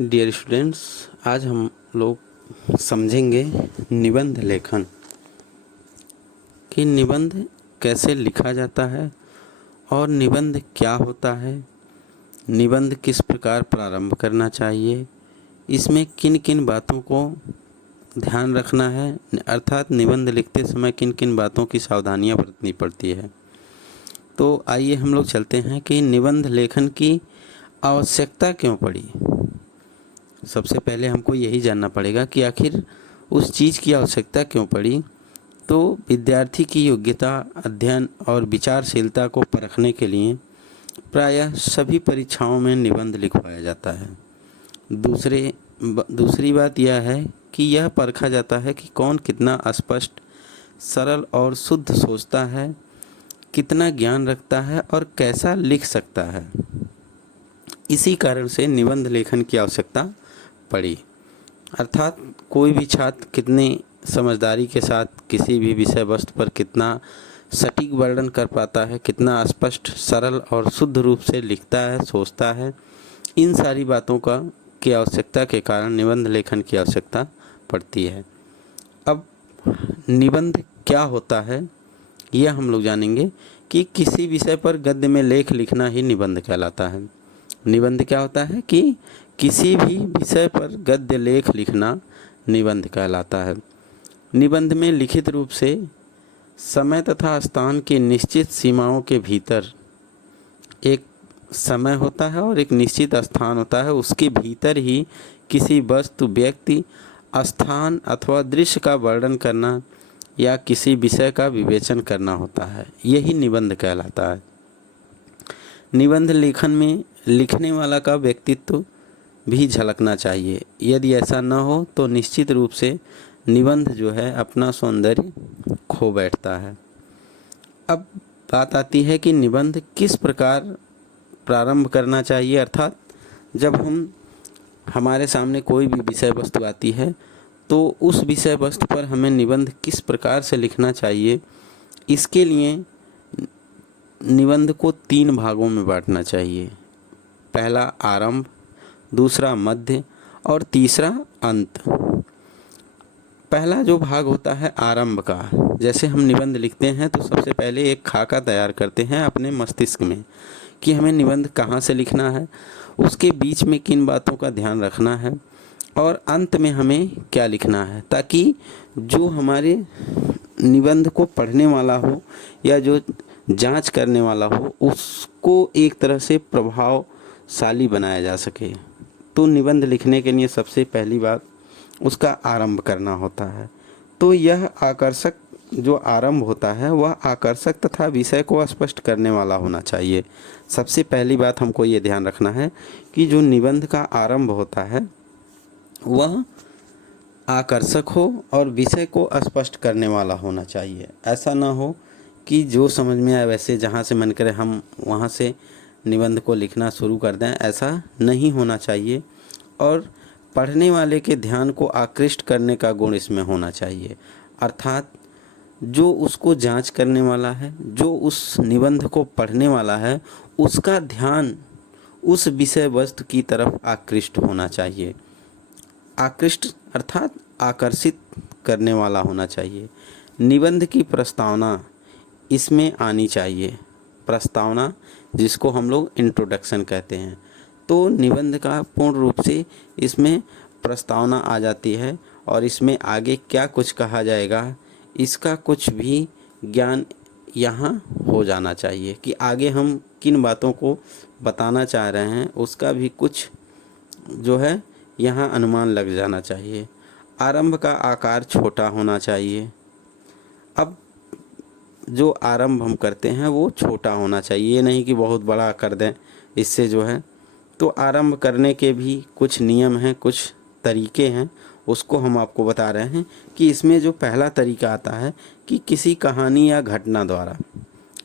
Dear students, आज हम लोग समझेंगे निबंध लेखन कि निबंध कैसे लिखा जाता है और निबंध क्या होता है, निबंध किस प्रकार प्रारंभ करना चाहिए, इसमें किन किन बातों को ध्यान रखना है, अर्थात निबंध लिखते समय किन किन बातों की सावधानियां बरतनी पड़ती है। तो आइए हम लोग चलते हैं कि निबंध लेखन की आवश्यकता क्यों पड़ी। सबसे पहले हमको यही जानना पड़ेगा कि आखिर उस चीज़ की आवश्यकता क्यों पड़ी। तो विद्यार्थी की योग्यता, अध्ययन और विचारशीलता को परखने के लिए प्रायः सभी परीक्षाओं में निबंध लिखवाया जाता है। दूसरी बात यह है कि यह परखा जाता है कि कौन कितना स्पष्ट, सरल और शुद्ध सोचता है, कितना ज्ञान रखता है और कैसा लिख सकता है। इसी कारण से निबंध लेखन की आवश्यकता पड़ी। अर्थात कोई भी छात्र कितने समझदारी के साथ किसी भी विषय वस्तु पर कितना सटीक वर्णन कर पाता है, कितना स्पष्ट, सरल और शुद्ध रूप से लिखता है, सोचता है, इन सारी बातों की आवश्यकता के कारण निबंध लेखन की आवश्यकता पड़ती है। अब निबंध क्या होता है यह हम लोग जानेंगे कि किसी विषय पर गद्य में लेख लिखना ही निबंध कहलाता है। निबंध क्या होता है कि किसी भी विषय पर गद्य लेख लिखना निबंध कहलाता है। निबंध में लिखित रूप से समय तथा स्थान की निश्चित सीमाओं के भीतर एक समय होता है और एक निश्चित स्थान होता है, उसके भीतर ही किसी वस्तु, व्यक्ति, स्थान अथवा दृश्य का वर्णन करना या किसी विषय का विवेचन करना होता है, यही निबंध कहलाता है। निबंध लेखन में लिखने वाला का व्यक्तित्व भी झलकना चाहिए। यदि ऐसा न हो तो निश्चित रूप से निबंध जो है अपना सौंदर्य खो बैठता है। अब बात आती है कि निबंध किस प्रकार प्रारंभ करना चाहिए, अर्थात जब हमारे सामने कोई भी विषय वस्तु आती है तो उस विषय वस्तु पर हमें निबंध किस प्रकार से लिखना चाहिए। इसके लिए निबंध को 3 भागों में बांटना चाहिए। पहला आरंभ, दूसरा मध्य और तीसरा अंत। पहला जो भाग होता है आरंभ का, जैसे हम निबंध लिखते हैं तो सबसे पहले एक खाका तैयार करते हैं अपने मस्तिष्क में कि हमें निबंध कहाँ से लिखना है, उसके बीच में किन बातों का ध्यान रखना है और अंत में हमें क्या लिखना है, ताकि जो हमारे निबंध को पढ़ने वाला हो या जो जांच करने वाला हो उसको एक तरह से प्रभावशाली बनाया जा सके। तो निबंध लिखने के लिए सबसे पहली बात उसका आरंभ करना होता है। तो यह आकर्षक जो आरंभ होता है वह आकर्षक तथा विषय को स्पष्ट करने वाला होना चाहिए। सबसे पहली बात हमको ये ध्यान रखना है कि जो निबंध का आरंभ होता है वह आकर्षक हो और विषय को स्पष्ट करने वाला होना चाहिए। ऐसा ना हो कि जो समझ में आए वैसे जहाँ से मन करे हम वहाँ से निबंध को लिखना शुरू कर दें, ऐसा नहीं होना चाहिए। और पढ़ने वाले के ध्यान को आकृष्ट करने का गुण इसमें होना चाहिए, अर्थात जो उसको जांच करने वाला है, जो उस निबंध को पढ़ने वाला है, उसका ध्यान उस विषय वस्तु की तरफ आकृष्ट होना चाहिए। आकृष्ट अर्थात आकर्षित करने वाला होना चाहिए। निबंध की प्रस्तावना इसमें आनी चाहिए। प्रस्तावना जिसको हम लोग इंट्रोडक्शन कहते हैं, तो निबंध का पूर्ण रूप से इसमें प्रस्तावना आ जाती है और इसमें आगे क्या कुछ कहा जाएगा इसका कुछ भी ज्ञान यहाँ हो जाना चाहिए कि आगे हम किन बातों को बताना चाह रहे हैं उसका भी कुछ जो है यहाँ अनुमान लग जाना चाहिए। आरंभ का आकार छोटा होना चाहिए। अब जो आरंभ हम करते हैं वो छोटा होना चाहिए, ये नहीं कि बहुत बड़ा कर दें, इससे जो है तो आरंभ करने के भी कुछ नियम हैं, कुछ तरीके हैं, उसको हम आपको बता रहे हैं कि इसमें जो पहला तरीका आता है कि किसी कहानी या घटना द्वारा।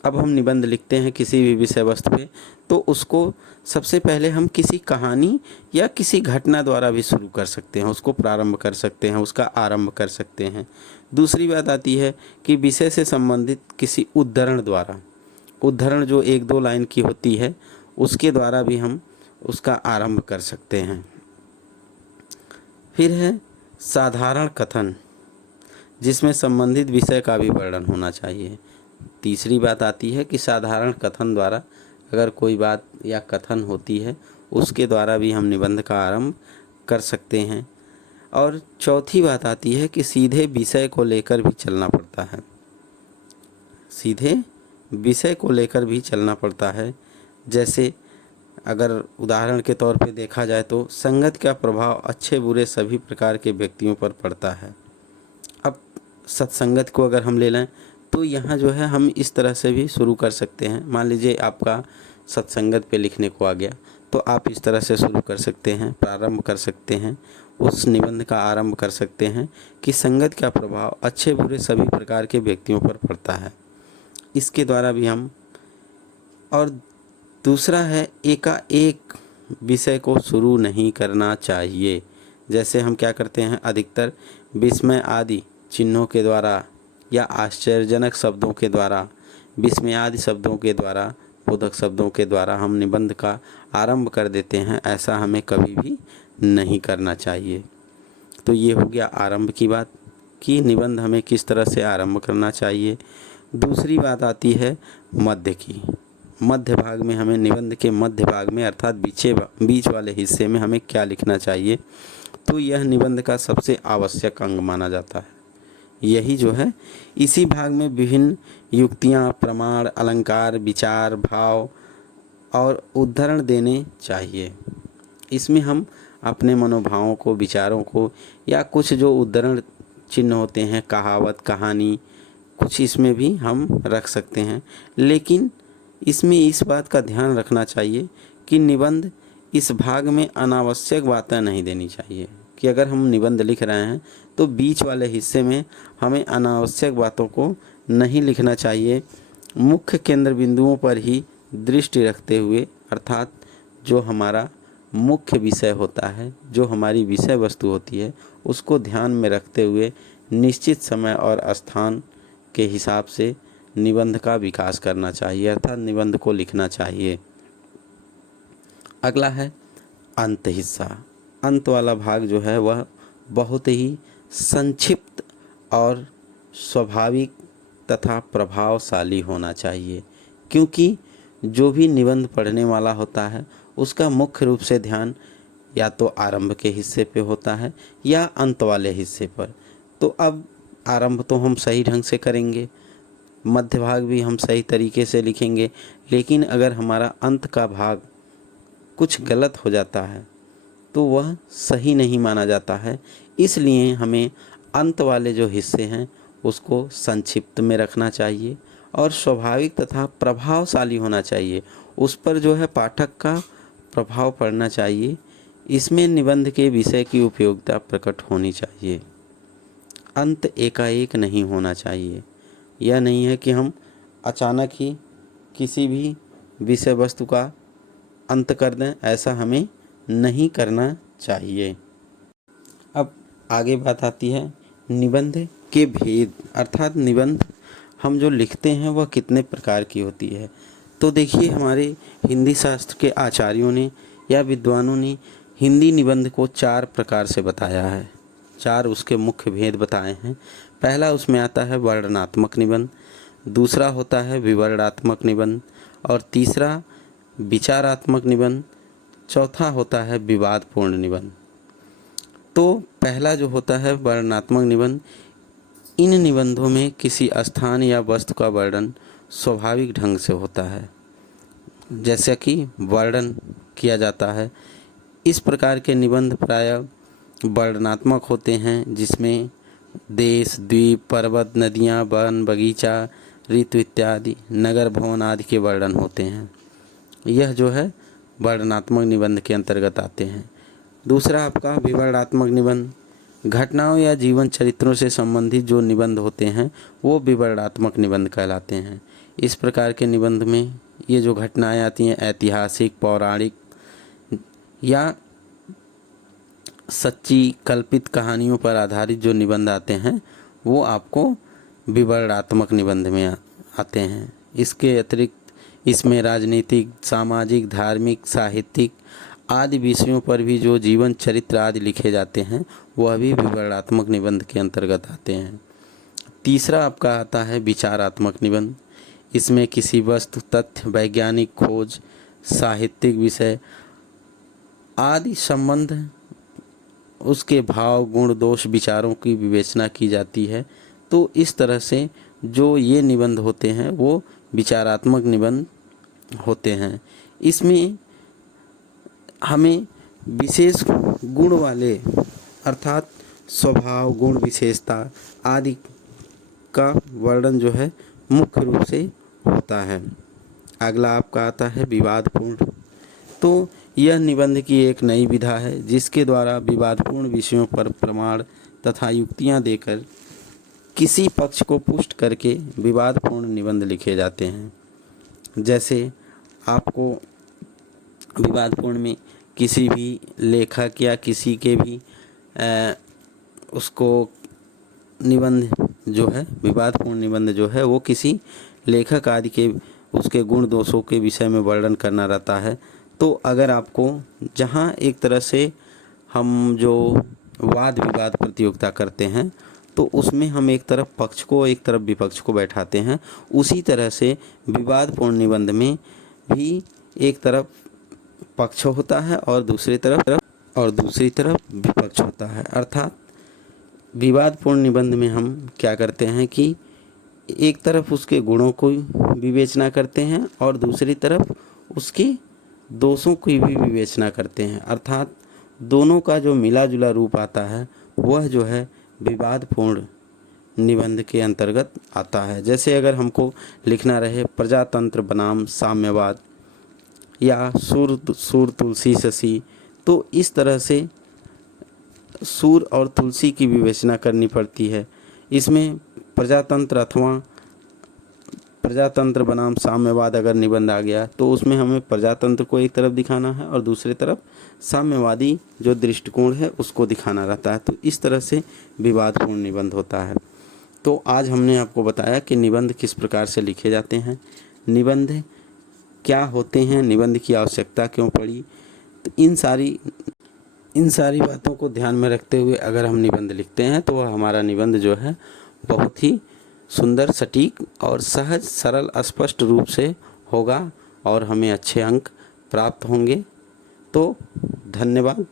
अब हम निबंध लिखते हैं किसी भी विषय वस्तु पे तो उसको सबसे पहले हम किसी कहानी या किसी घटना द्वारा भी शुरू कर सकते हैं, उसको प्रारंभ कर सकते हैं, उसका आरंभ कर सकते हैं। दूसरी बात आती है कि विषय से संबंधित किसी उद्धरण द्वारा, उद्धरण जो 1-2 लाइन की होती है उसके द्वारा भी हम उसका आरंभ कर सकते हैं। फिर है साधारण कथन, जिसमें संबंधित विषय का भी वर्णन होना चाहिए। तीसरी बात आती है कि साधारण कथन द्वारा अगर कोई बात या कथन होती है उसके द्वारा भी हम निबंध का आरंभ कर सकते हैं। और चौथी बात आती है कि सीधे विषय को लेकर भी चलना पड़ता है, सीधे विषय को लेकर भी चलना पड़ता है। जैसे अगर उदाहरण के तौर पे देखा जाए तो संगत का प्रभाव अच्छे बुरे सभी प्रकार के व्यक्तियों पर पड़ता है। अब सत्संगत को अगर हम ले लें तो यहाँ जो है हम इस तरह से भी शुरू कर सकते हैं। मान लीजिए आपका सत्संगत पे लिखने को आ गया तो आप इस तरह से शुरू कर सकते हैं, प्रारंभ कर सकते हैं, उस निबंध का आरंभ कर सकते हैं कि संगत का प्रभाव अच्छे बुरे सभी प्रकार के व्यक्तियों पर पड़ता है। इसके द्वारा भी हम, और दूसरा है एकाएक विषय को शुरू नहीं करना चाहिए। जैसे हम क्या करते हैं, अधिकतर विस्मय आदि चिन्हों के द्वारा या आश्चर्यजनक शब्दों के द्वारा, विस्मय आदि शब्दों के द्वारा, बोधक शब्दों के द्वारा हम निबंध का आरंभ कर देते हैं। ऐसा हमें कभी भी नहीं करना चाहिए। तो ये हो गया आरंभ की बात कि निबंध हमें किस तरह से आरंभ करना चाहिए। दूसरी बात आती है मध्य की। मध्य भाग में हमें, निबंध के मध्य भाग में अर्थात बीच वाले हिस्से में हमें क्या लिखना चाहिए। तो यह निबंध का सबसे आवश्यक अंग माना जाता है। यही जो है, इसी भाग में विभिन्न युक्तियाँ, प्रमाण, अलंकार, विचार, भाव और उद्धरण देने चाहिए। इसमें हम अपने मनोभावों को, विचारों को, या कुछ जो उद्धरण चिन्ह होते हैं, कहावत, कहानी, कुछ इसमें भी हम रख सकते हैं। लेकिन इसमें इस बात का ध्यान रखना चाहिए कि निबंध इस भाग में अनावश्यक बातें नहीं देनी चाहिए, कि अगर हम निबंध लिख रहे हैं तो बीच वाले हिस्से में हमें अनावश्यक बातों को नहीं लिखना चाहिए। मुख्य केंद्र बिंदुओं पर ही दृष्टि रखते हुए, अर्थात जो हमारा मुख्य विषय होता है, जो हमारी विषय वस्तु होती है, उसको ध्यान में रखते हुए निश्चित समय और स्थान के हिसाब से निबंध का विकास करना चाहिए, अर्थात निबंध को लिखना चाहिए। अगला है अंत हिस्सा। अंत वाला भाग जो है वह बहुत ही संक्षिप्त और स्वाभाविक तथा प्रभावशाली होना चाहिए, क्योंकि जो भी निबंध पढ़ने वाला होता है उसका मुख्य रूप से ध्यान या तो आरंभ के हिस्से पे होता है या अंत वाले हिस्से पर। तो अब आरंभ तो हम सही ढंग से करेंगे, मध्य भाग भी हम सही तरीके से लिखेंगे, लेकिन अगर हमारा अंत का भाग कुछ गलत हो जाता है तो वह सही नहीं माना जाता है। इसलिए हमें अंत वाले जो हिस्से हैं उसको संक्षिप्त में रखना चाहिए और स्वाभाविक तथा प्रभावशाली होना चाहिए। उस पर जो है पाठक का प्रभाव पड़ना चाहिए। इसमें निबंध के विषय की उपयोगिता प्रकट होनी चाहिए। अंत एकाएक नहीं होना चाहिए। यह नहीं है कि हम अचानक ही किसी भी विषय वस्तु का अंत कर दें, ऐसा हमें नहीं करना चाहिए। अब आगे बात आती है निबंध के भेद, अर्थात निबंध हम जो लिखते हैं वह कितने प्रकार की होती है। तो देखिए, हमारे हिंदी शास्त्र के आचार्यों ने या विद्वानों ने हिंदी निबंध को 4 प्रकार से बताया है। 4 उसके मुख्य भेद बताए हैं। पहला उसमें आता है वर्णनात्मक निबंध, दूसरा होता है विवरणात्मक निबंध, और तीसरा विचारात्मक निबंध, चौथा होता है विवादपूर्ण निबंध। तो पहला जो होता है वर्णनात्मक निबंध, इन निबंधों में किसी स्थान या वस्तु का वर्णन स्वाभाविक ढंग से होता है, जैसे कि वर्णन किया जाता है। इस प्रकार के निबंध प्रायः वर्णनात्मक होते हैं, जिसमें देश, द्वीप, पर्वत, नदियाँ, वन, बगीचा, ऋतु इत्यादि, नगर, भवन आदि के वर्णन होते हैं। यह जो है वर्णनात्मक निबंध के अंतर्गत आते हैं। दूसरा आपका विवरणात्मक निबंध, घटनाओं या जीवन चरित्रों से संबंधित जो निबंध होते हैं वो विवरणात्मक निबंध कहलाते हैं। इस प्रकार के निबंध में ये जो घटनाएं आती हैं, ऐतिहासिक, पौराणिक या सच्ची कल्पित कहानियों पर आधारित जो निबंध आते हैं वो आपको विवरणात्मक निबंध में आते हैं। इसके अतिरिक्त इसमें राजनीतिक, सामाजिक, धार्मिक, साहित्यिक आदि विषयों पर भी जो जीवन चरित्र आदि लिखे जाते हैं वह भी विवरणात्मक निबंध के अंतर्गत आते हैं। तीसरा आपका आता है विचारात्मक निबंध। इसमें किसी वस्तु, तथ्य, वैज्ञानिक खोज, साहित्यिक विषय आदि संबंध, उसके भाव, गुण, दोष, विचारों की विवेचना की जाती है। तो इस तरह से जो ये निबंध होते हैं वो विचारात्मक निबंध होते हैं। इसमें हमें विशेष गुण वाले अर्थात स्वभाव, गुण, विशेषता आदि का वर्णन जो है मुख्य रूप से होता है। अगला आपका आता है विवादपूर्ण। तो यह निबंध की एक नई विधा है जिसके द्वारा विवादपूर्ण विषयों पर प्रमाण तथा युक्तियां देकर किसी पक्ष को पुष्ट करके विवादपूर्ण निबंध लिखे जाते हैं। जैसे आपको विवादपूर्ण में किसी भी लेखक या किसी के भी उसको निबंध जो है, विवादपूर्ण निबंध जो है वो किसी लेखक आदि के उसके गुण दोषों के विषय में वर्णन करना रहता है। तो अगर आपको जहाँ एक तरह से हम जो वाद विवाद प्रतियोगिता करते हैं तो उसमें हम एक तरफ पक्ष को एक तरफ विपक्ष को बैठाते हैं, उसी तरह से विवादपूर्ण निबंध में भी एक तरफ पक्ष होता है और दूसरी तरफ विपक्ष होता है। अर्थात विवादपूर्ण निबंध में हम क्या करते हैं कि एक तरफ उसके गुणों को विवेचना करते हैं और दूसरी तरफ उसके दोषों की भी विवेचना करते हैं। अर्थात दोनों का जो मिला जुला रूप आता है वह जो है विवादपूर्ण निबंध के अंतर्गत आता है। जैसे अगर हमको लिखना रहे प्रजातंत्र बनाम साम्यवाद या सूर तुलसी शशि, तो इस तरह से सूर और तुलसी की विवेचना करनी पड़ती है। इसमें प्रजातंत्र बनाम साम्यवाद अगर निबंध आ गया तो उसमें हमें प्रजातंत्र को एक तरफ दिखाना है और दूसरी तरफ साम्यवादी जो दृष्टिकोण है उसको दिखाना रहता है। तो इस तरह से विवादपूर्ण निबंध होता है। तो आज हमने आपको बताया कि निबंध किस प्रकार से लिखे जाते हैं, निबंध क्या होते हैं, निबंध की आवश्यकता क्यों पड़ी। तो इन सारी बातों को ध्यान में रखते हुए अगर हम निबंध लिखते हैं तो वह हमारा निबंध जो है बहुत ही सुंदर, सटीक और सहज, सरल, स्पष्ट रूप से होगा और हमें अच्छे अंक प्राप्त होंगे। तो धन्यवाद।